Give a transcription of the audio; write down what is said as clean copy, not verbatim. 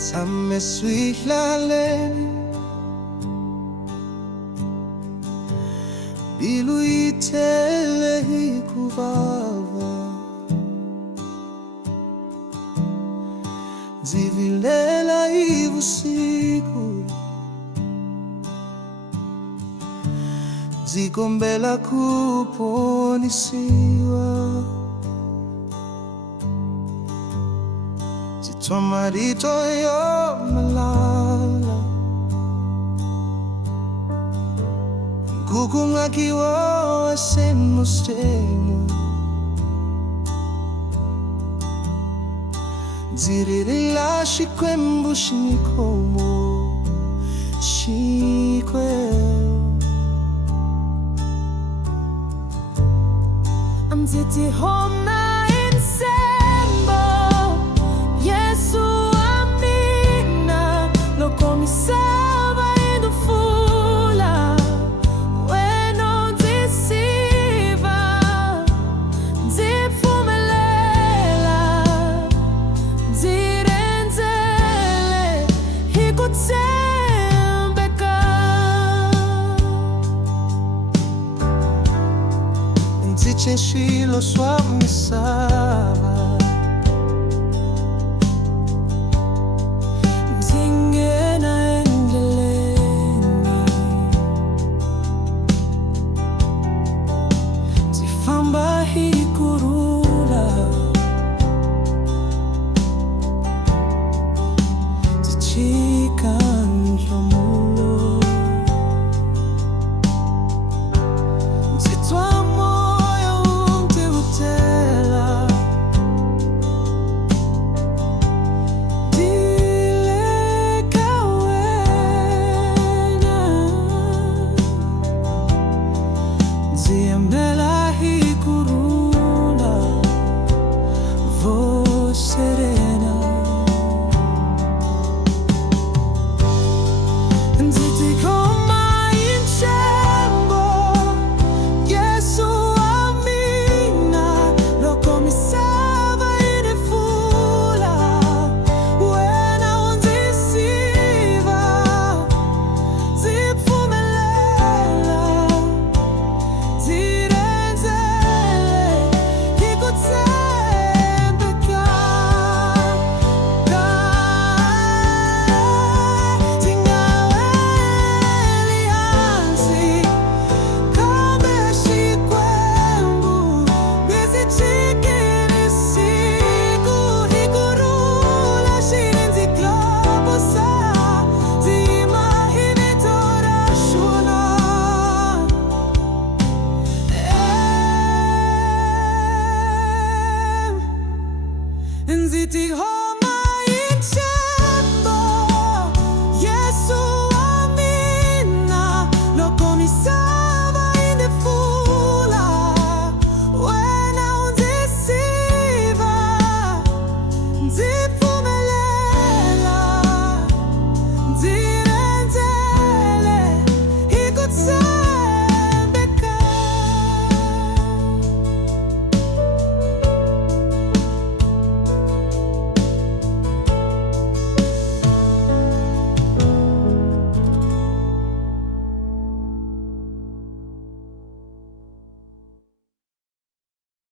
Tsamme swihlalen Bilu itele hikuvava Zivilela ivusiku Zikombela kuponisiwa Zitwa marito yo malala Kukungakiwa asenmustemo Ziririla shikwembu shinikomo Shikwe Amziti homna insembo Yesu amina Lo comisava indo fula Weno zisiva Zifumelela Zirenzele Hikutsembeka Nzichenshilo swamisava Zingena endleleni Zifamba hikurula Zichika njomulo Zitwa Ziembela hikurula Voz serena Nzitikoma inchembo Yesu amina Lo comisava ine fula Wena unzisiva Zipfumelela Nziti ho